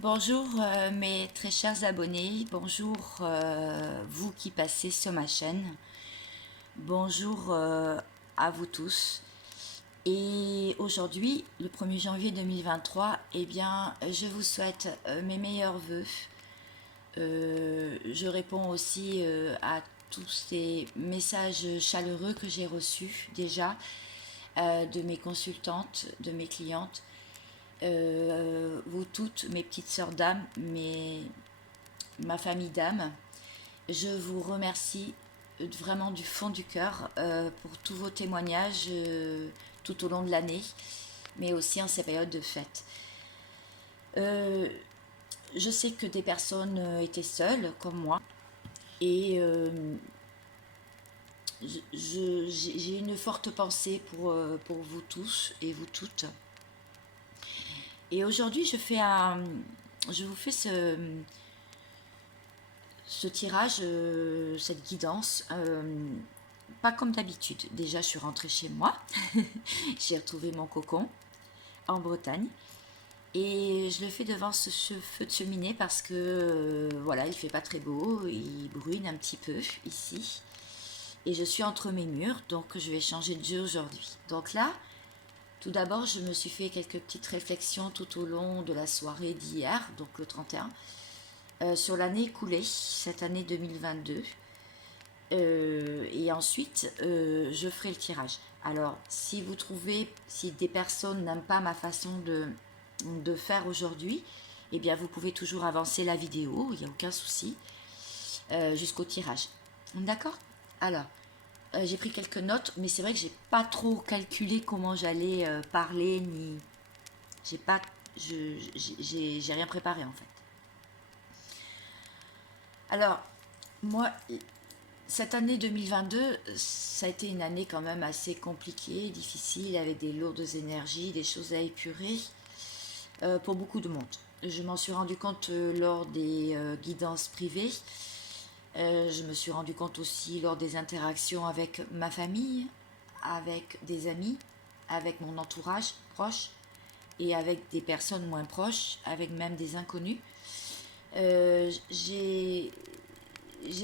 Bonjour mes très chers abonnés, bonjour vous qui passez sur ma chaîne, bonjour à vous tous. Et aujourd'hui, le 1er janvier 2023, eh bien, je vous souhaite mes meilleurs vœux. Je réponds aussi à tous ces messages chaleureux que j'ai reçus déjà de mes consultantes, de mes clientes. Vous toutes, mes petites sœurs d'âme, ma famille d'âme, je vous remercie vraiment du fond du cœur pour tous vos témoignages tout au long de l'année, mais aussi en ces périodes de fête. Euh, je sais que des personnes étaient seules, comme moi, et j'ai une forte pensée pour vous tous et vous toutes. Et aujourd'hui, je vous fais ce tirage, cette guidance, pas comme d'habitude. Déjà, je suis rentrée chez moi, j'ai retrouvé mon cocon en Bretagne. Et je le fais devant ce feu de cheminée parce que voilà, il fait pas très beau, il brûle un petit peu ici. Et je suis entre mes murs, donc je vais changer de jeu aujourd'hui. Donc là, tout d'abord, je me suis fait quelques petites réflexions tout au long de la soirée d'hier, donc le 31, sur l'année écoulée, cette année 2022. Et ensuite, je ferai le tirage. Alors, si vous trouvez, si des personnes n'aiment pas ma façon de faire aujourd'hui, eh bien, vous pouvez toujours avancer la vidéo, il n'y a aucun souci, jusqu'au tirage. D'accord? Alors, j'ai pris quelques notes, mais c'est vrai que j'ai pas trop calculé comment j'allais parler, ni. J'ai pas. J'ai rien préparé en fait. Alors, moi, cette année 2022, ça a été une année quand même assez compliquée, difficile, avec des lourdes énergies, des choses à épurer pour beaucoup de monde. Je m'en suis rendu compte lors des guidances privées. Je me suis rendu compte aussi lors des interactions avec ma famille, avec des amis, avec mon entourage proche et avec des personnes moins proches, avec même des inconnus. J'ai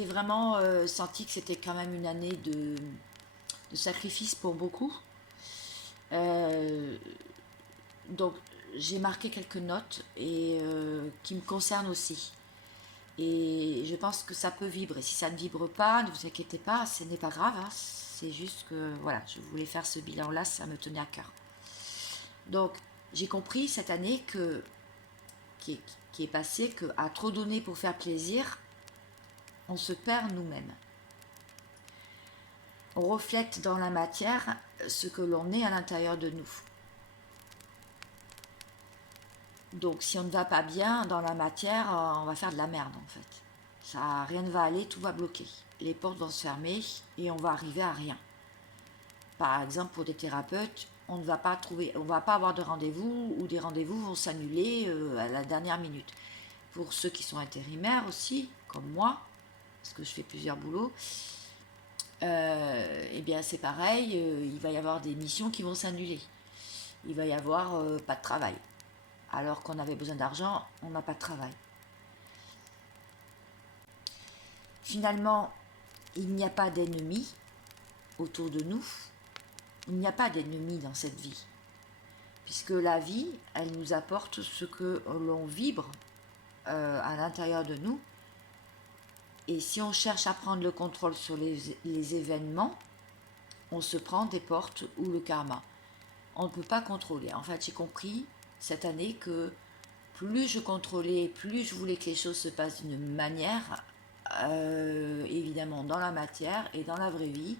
vraiment senti que c'était quand même une année de sacrifice pour beaucoup. Euh, donc j'ai marqué quelques notes et qui me concernent aussi. Et je pense que ça peut vibrer. Si ça ne vibre pas, ne vous inquiétez pas, ce n'est pas grave. Hein. C'est juste que voilà, je voulais faire ce bilan-là, ça me tenait à cœur. Donc j'ai compris cette année qui, est, qui est passée qu'à trop donner pour faire plaisir, on se perd nous-mêmes. On reflète dans la matière ce que l'on est à l'intérieur de nous. Donc si on ne va pas bien dans la matière, on va faire de la merde en fait. Ça, rien ne va aller, tout va bloquer. Les portes vont se fermer et on va arriver à rien. Par exemple, pour des thérapeutes, on ne va pas trouver, on va pas avoir de rendez-vous ou des rendez-vous vont s'annuler à la dernière minute. Pour ceux qui sont intérimaires aussi, comme moi, parce que je fais plusieurs boulots, eh bien c'est pareil, il va y avoir des missions qui vont s'annuler. Il va y avoir pas de travail. Alors qu'on avait besoin d'argent, on n'a pas de travail. Finalement, il n'y a pas d'ennemis autour de nous. Il n'y a pas d'ennemis dans cette vie. Puisque la vie, elle nous apporte ce que l'on vibre à l'intérieur de nous. Et si on cherche à prendre le contrôle sur les événements, on se prend des portes ou le karma. On ne peut pas contrôler. En fait, j'ai compris cette année que plus je contrôlais, plus je voulais que les choses se passent d'une manière, évidemment dans la matière et dans la vraie vie,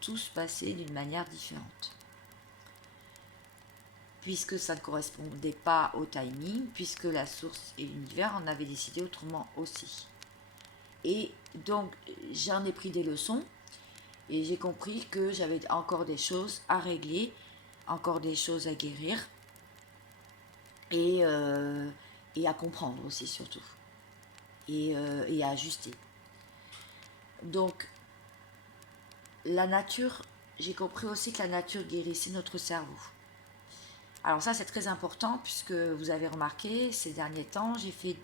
tout se passait d'une manière différente. Puisque ça ne correspondait pas au timing, puisque la source et l'univers en avaient décidé autrement aussi. Et donc j'en ai pris des leçons et j'ai compris que j'avais encore des choses à régler, encore des choses à guérir et, euh, et à comprendre aussi surtout et à ajuster. Donc la nature, j'ai compris aussi que la nature guérissait notre cerveau. Alors ça, c'est très important, puisque vous avez remarqué, ces derniers temps, j'ai fait,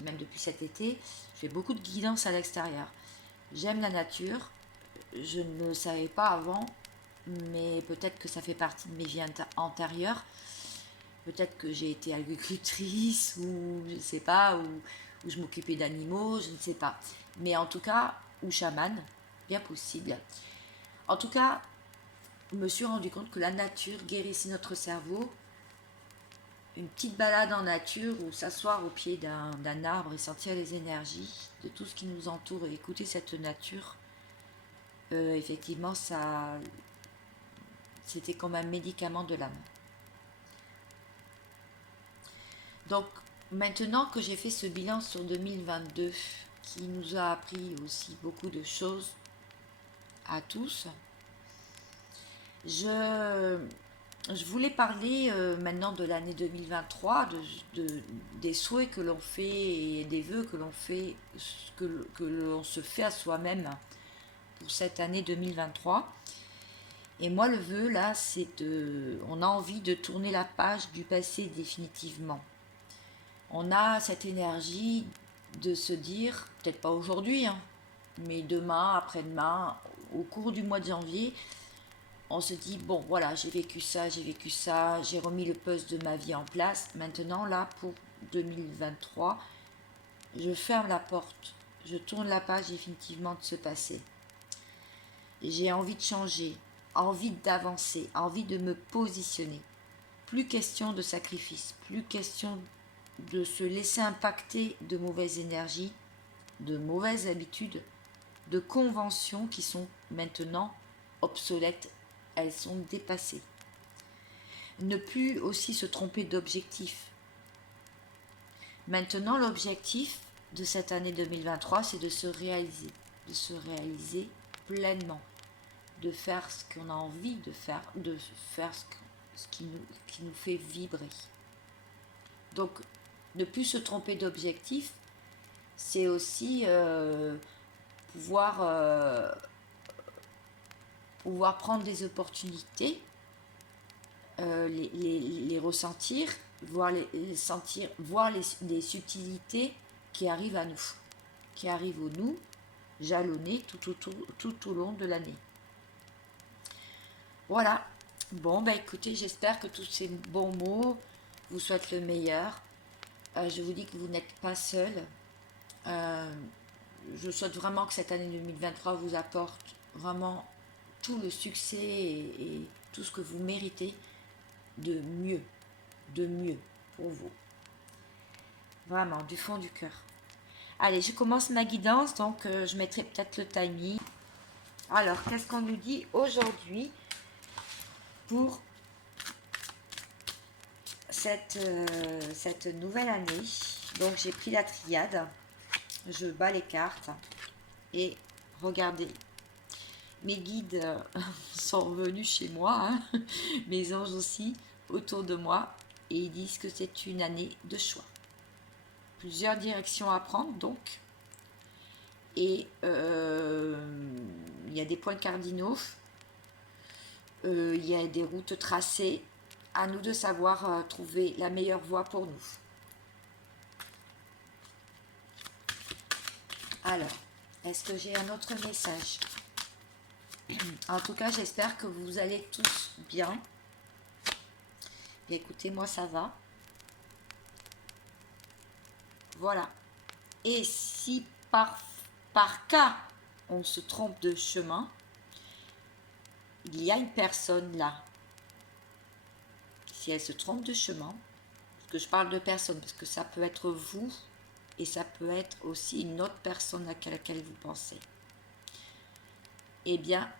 même depuis cet été, je fais beaucoup de guidance à l'extérieur. J'aime la nature, je ne le savais pas avant, mais peut-être que ça fait partie de mes vies antérieures. Peut-être que j'ai été agricultrice, ou je ne sais pas, ou je m'occupais d'animaux, je ne sais pas. Mais en tout cas, ou chamane, bien possible. En tout cas, je me suis rendu compte que la nature guérissait notre cerveau. Une petite balade en nature ou s'asseoir au pied d'un arbre et sentir les énergies de tout ce qui nous entoure et écouter cette nature, effectivement, ça, c'était comme un médicament de l'âme. Donc, maintenant que j'ai fait ce bilan sur 2022, qui nous a appris aussi beaucoup de choses à tous, je voulais parler maintenant de l'année 2023, des souhaits que l'on fait et des vœux que l'on fait, que l'on se fait à soi-même pour cette année 2023. Et moi, le vœu, là, on a envie de tourner la page du passé définitivement. On a cette énergie de se dire, peut-être pas aujourd'hui, hein, mais demain, après-demain, au cours du mois de janvier, on se dit, bon, voilà, j'ai vécu ça, j'ai remis le puzzle de ma vie en place. Maintenant, là, pour 2023, je ferme la porte, je tourne la page définitivement de ce passé. J'ai envie de changer, envie d'avancer, envie de me positionner. Plus question de sacrifice, plus question de se laisser impacter de mauvaises énergies, de mauvaises habitudes, de conventions qui sont maintenant obsolètes, elles sont dépassées. Ne plus aussi se tromper d'objectif. Maintenant, l'objectif de cette année 2023, c'est de se réaliser pleinement, de faire ce qu'on a envie de faire ce qui nous fait vibrer. Donc, ne plus se tromper d'objectif, c'est aussi pouvoir prendre des opportunités, les ressentir, voir les sentir, voir les subtilités qui arrivent à nous, qui arrivent au nous, jalonner tout au long de l'année. Voilà. Bon, bah écoutez, j'espère que tous ces bons mots vous souhaitent le meilleur. Je vous dis que vous n'êtes pas seul. Je souhaite vraiment que cette année 2023 vous apporte vraiment tout le succès et tout ce que vous méritez de mieux pour vous. Vraiment, du fond du cœur. Allez, je commence ma guidance, donc je mettrai peut-être le timing. Alors, qu'est-ce qu'on nous dit aujourd'hui pour cette nouvelle année? Donc, j'ai pris la triade. Je bats les cartes et regardez, mes guides sont revenus chez moi, hein, mes anges aussi autour de moi, et ils disent que c'est une année de choix. Plusieurs directions à prendre donc, et il y a des points cardinaux, il y a des routes tracées, à nous de savoir trouver la meilleure voie pour nous. Alors, est-ce que j'ai un autre message? En tout cas, j'espère que vous allez tous bien. Et écoutez, moi, ça va. Voilà. Et si par cas, on se trompe de chemin, il y a une personne là. Si elle se trompe de chemin, parce que je parle de personne, parce que ça peut être vous, et ça peut être aussi une autre personne à laquelle vous pensez. Eh bien,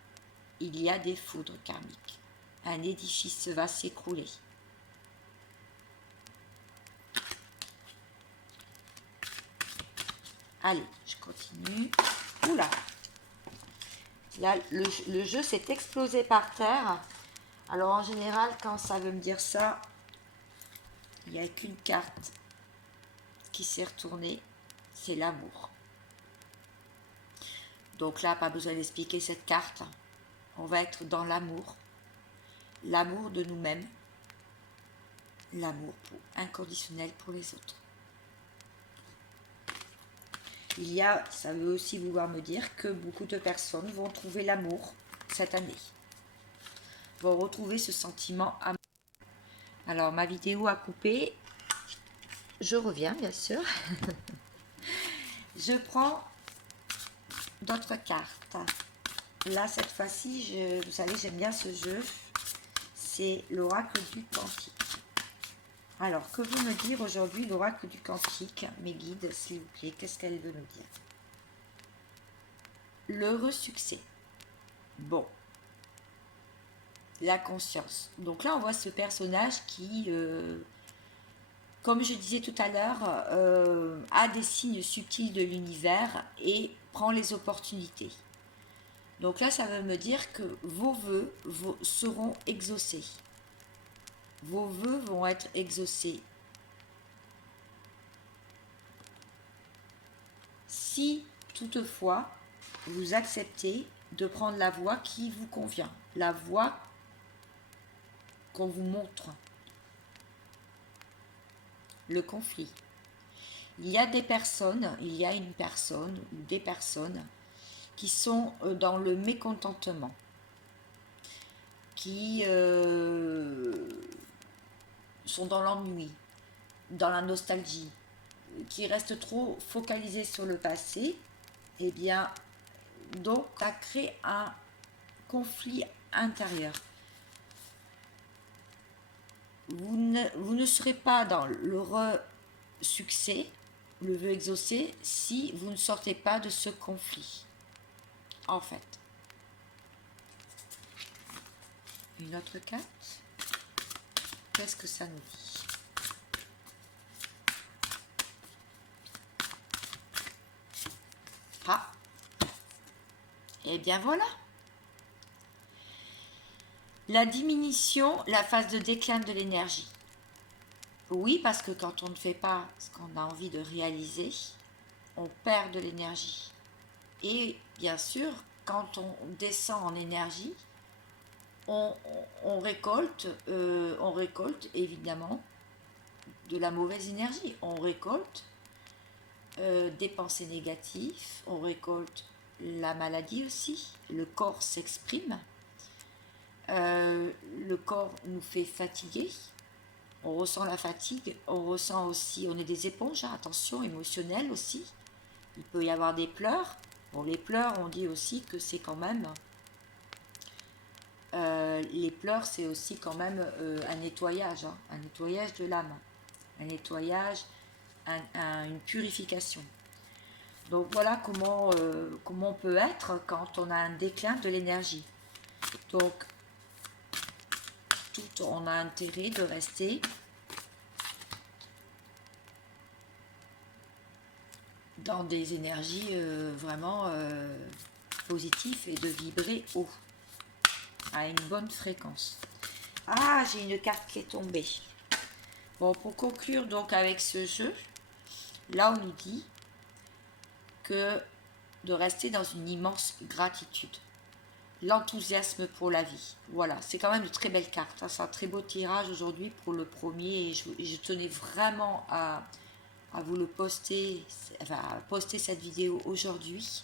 il y a des foudres karmiques. Un édifice va s'écrouler. Allez, je continue. Oula! Là, le jeu s'est explosé par terre. Alors, en général, quand ça veut me dire ça, il n'y a qu'une carte qui s'est retournée. C'est l'amour. Donc là, pas besoin d'expliquer cette carte. On va être dans l'amour. L'amour de nous-mêmes. l'amour inconditionnel pour les autres. Ça veut aussi vouloir me dire que beaucoup de personnes vont trouver l'amour cette année, vont retrouver ce sentiment amour. Alors ma vidéo a coupé, je reviens bien sûr. Je prends d'autres cartes. Là cette fois-ci, vous savez j'aime bien ce jeu, c'est l'oracle du Cantique. Alors que veut me dire aujourd'hui l'oracle du Cantique, mes guides s'il vous plaît, qu'est-ce qu'elle veut nous dire? L'heureux succès. Bon. La conscience. Donc là, on voit ce personnage qui, comme je disais tout à l'heure, a des signes subtils de l'univers et prend les opportunités. Donc là, ça veut me dire que vos vœux seront exaucés. Vos vœux vont être exaucés. Si, toutefois, vous acceptez de prendre la voie qui vous convient, la voie qu'on vous montre. Le conflit. Il y a une personne ou des personnes qui sont dans le mécontentement, qui sont dans l'ennui, dans la nostalgie, qui restent trop focalisés sur le passé. Eh bien, donc, ça crée un conflit intérieur. Vous ne serez pas dans l'heureux succès, le vœu exaucé, si vous ne sortez pas de ce conflit. En fait. Une autre carte. Qu'est-ce que ça nous dit? Ah. Eh bien voilà. La diminution, la phase de déclin de l'énergie. Oui, parce que quand on ne fait pas ce qu'on a envie de réaliser, on perd de l'énergie. Et bien sûr, quand on descend en énergie, on récolte évidemment de la mauvaise énergie. On récolte des pensées négatives, on récolte la maladie aussi, le corps s'exprime. Le corps nous fait fatiguer, on ressent la fatigue, on ressent aussi, on est des éponges, hein, attention, émotionnelles aussi. Il peut y avoir des pleurs. Bon, les pleurs, on dit aussi que c'est quand même, les pleurs, c'est aussi quand même un nettoyage, hein, un nettoyage de l'âme, un nettoyage, une purification. Donc voilà comment on peut être quand on a un déclin de l'énergie. Donc, on a intérêt de rester dans des énergies vraiment positives et de vibrer haut, à une bonne fréquence. Ah, j'ai une carte qui est tombée. Bon, pour conclure donc avec ce jeu, là on nous dit que de rester dans une immense gratitude. L'enthousiasme pour la vie. Voilà, c'est quand même de très belles cartes. Hein. C'est un très beau tirage aujourd'hui pour le premier. Et je tenais vraiment à vous le poster, à poster cette vidéo aujourd'hui.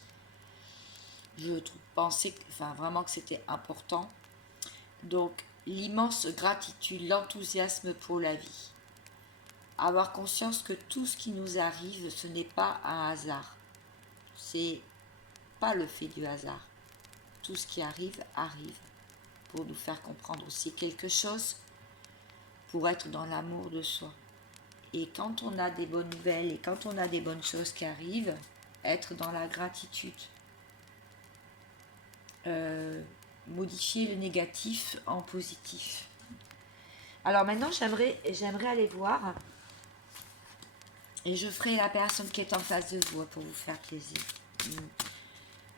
Je pensais vraiment que c'était important. Donc, l'immense gratitude, l'enthousiasme pour la vie. Avoir conscience que tout ce qui nous arrive, ce n'est pas un hasard. C'est pas le fait du hasard. Tout ce qui arrive, arrive pour nous faire comprendre aussi quelque chose, pour être dans l'amour de soi. Et quand on a des bonnes nouvelles et quand on a des bonnes choses qui arrivent, être dans la gratitude. Modifier le négatif en positif. Alors maintenant, j'aimerais aller voir, et je ferai la personne qui est en face de vous pour vous faire plaisir.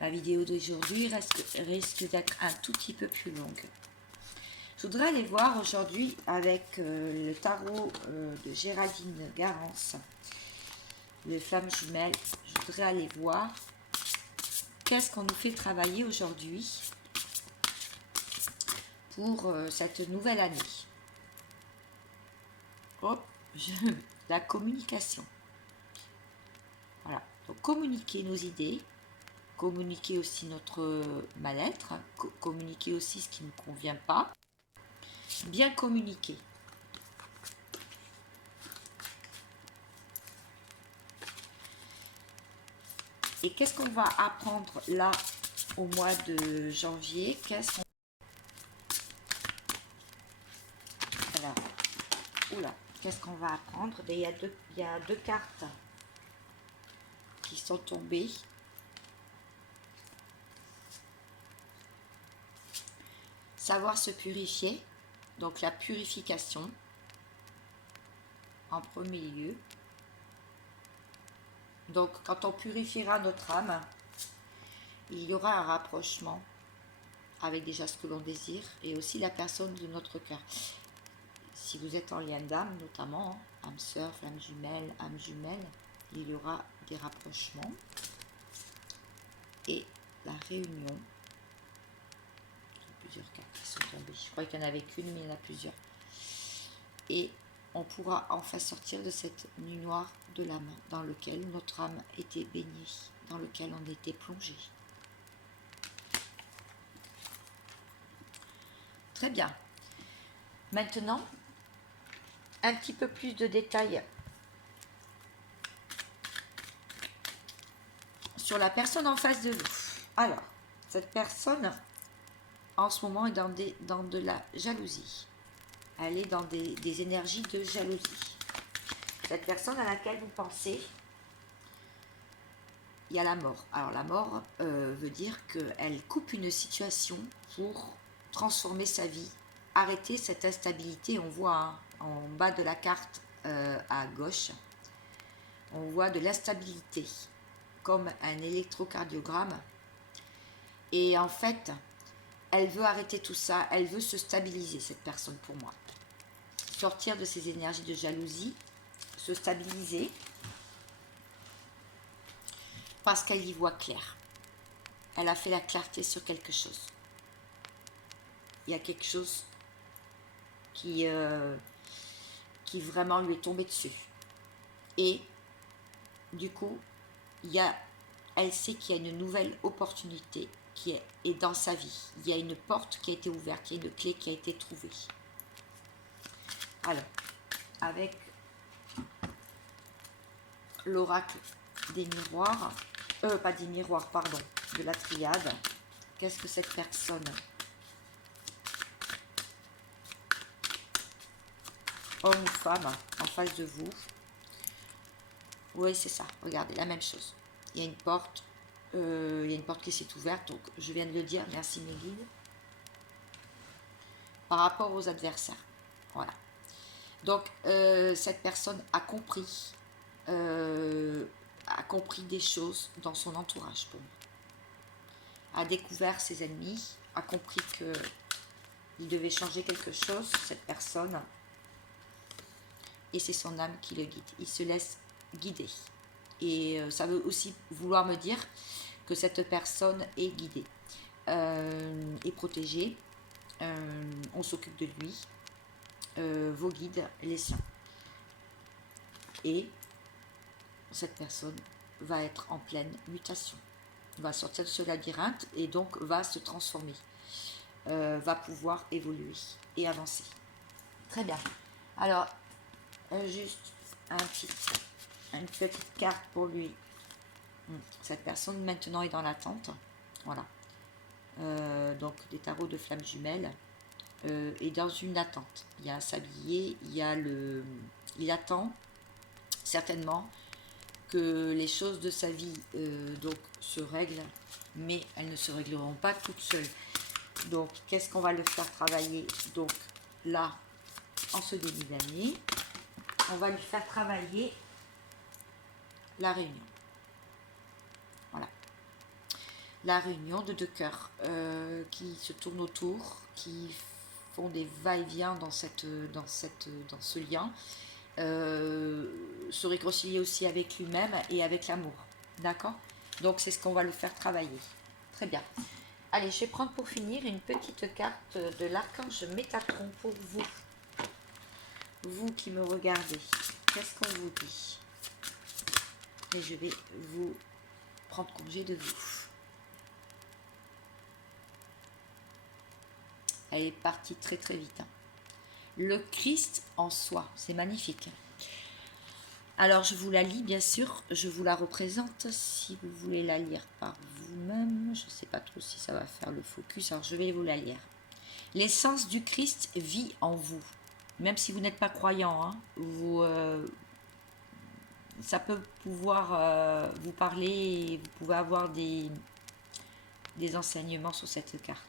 La vidéo d'aujourd'hui risque d'être un tout petit peu plus longue. Je voudrais aller voir aujourd'hui avec le tarot de Géraldine Garance, les flammes jumelles. Je voudrais aller voir qu'est-ce qu'on nous fait travailler aujourd'hui pour cette nouvelle année. la communication. Voilà, donc communiquer nos idées, communiquer aussi notre mal-être, communiquer aussi ce qui ne convient pas, bien communiquer. Et qu'est-ce qu'on va apprendre là au mois de janvier? Alors, oula, qu'est-ce qu'on va apprendre? Il y a deux cartes qui sont tombées. Savoir se purifier, donc la purification en premier lieu. Donc quand on purifiera notre âme, il y aura un rapprochement avec déjà ce que l'on désire et aussi la personne de notre cœur. Si vous êtes en lien d'âme notamment, âme sœur, âme jumelle, il y aura des rapprochements et la réunion. Plusieurs cartes qui sont tombées. Je crois qu'il n'y en avait qu'une, mais il y en a plusieurs. Et on pourra enfin sortir de cette nuit noire de l'âme dans laquelle notre âme était baignée, dans laquelle on était plongé. Très bien. Maintenant, un petit peu plus de détails sur la personne en face de vous. Alors, cette personne, en ce moment, est dans de la jalousie. Elle est dans des énergies de jalousie. Cette personne à laquelle vous pensez, il y a la mort. Alors la mort veut dire qu'elle coupe une situation pour transformer sa vie, arrêter cette instabilité. On voit en bas de la carte à gauche, on voit de l'instabilité comme un électrocardiogramme. Et en fait, elle veut arrêter tout ça, elle veut se stabiliser, cette personne pour moi. Sortir de ces énergies de jalousie, se stabiliser, parce qu'elle y voit clair. Elle a fait la clarté sur quelque chose. Il y a quelque chose qui vraiment lui est tombé dessus. Et du coup, elle sait qu'il y a une nouvelle opportunité qui est dans sa vie. Il y a une porte qui a été ouverte, il y a une clé qui a été trouvée. Alors, avec l'oracle des miroirs, pas des miroirs, pardon, de la triade, qu'est-ce que cette personne, homme ou femme, en face de vous? Oui, c'est ça, regardez, la même chose. Il y a une porte, qui s'est ouverte, donc je viens de le dire, merci mes guides. Par rapport aux adversaires, voilà. Donc, cette personne a compris des choses dans son entourage pour moi. A découvert ses ennemis, a compris qu'il devait changer quelque chose, cette personne, et c'est son âme qui le guide. Il se laisse guider. Et ça veut aussi vouloir me dire que cette personne est guidée, est protégée, on s'occupe de lui, vos guides, les siens. Et cette personne va être en pleine mutation, va sortir de ce labyrinthe et donc va se transformer, va pouvoir évoluer et avancer. Très bien. Alors, juste une petite carte pour lui. Cette personne maintenant est dans l'attente. Voilà. Donc des tarots de flammes jumelles. Et dans une attente. Il y a un sablier, il attend certainement que les choses de sa vie donc se règlent, mais elles ne se régleront pas toutes seules. Donc, qu'est-ce qu'on va le faire travailler? Donc, là, en ce début d'année, on va lui faire travailler la réunion. Voilà. La réunion de deux cœurs qui se tournent autour, qui font des va-et-vient dans ce lien, se réconcilier aussi avec lui-même et avec l'amour. D'accord? Donc c'est ce qu'on va le faire travailler. Très bien. Allez, je vais prendre pour finir une petite carte de l'archange Métatron pour vous. vous qui me regardez, qu'est-ce qu'on vous dit? Et je vais vous prendre congé de vous. Elle est partie très très vite. Hein. Le Christ en soi, c'est magnifique. Alors je vous la lis bien sûr, je vous la représente si vous voulez la lire par vous-même. Je ne sais pas trop si ça va faire le focus, alors je vais vous la lire. L'essence du Christ vit en vous. Même si vous n'êtes pas croyant, hein, ça peut pouvoir vous parler et vous pouvez avoir des enseignements sur cette carte.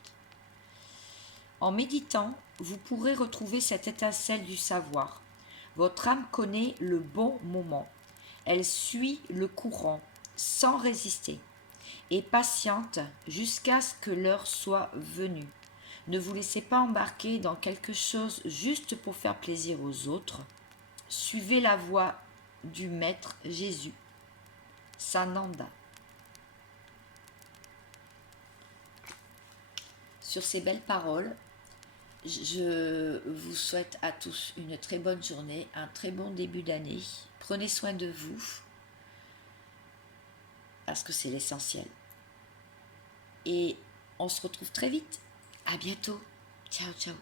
En méditant, vous pourrez retrouver cette étincelle du savoir. Votre âme connaît le bon moment. Elle suit le courant sans résister et patiente jusqu'à ce que l'heure soit venue. Ne vous laissez pas embarquer dans quelque chose juste pour faire plaisir aux autres. Suivez la voie du Maître Jésus. Sananda. Sur ces belles paroles, je vous souhaite à tous une très bonne journée, un très bon début d'année. Prenez soin de vous, parce que c'est l'essentiel. Et on se retrouve très vite. À bientôt. Ciao, ciao.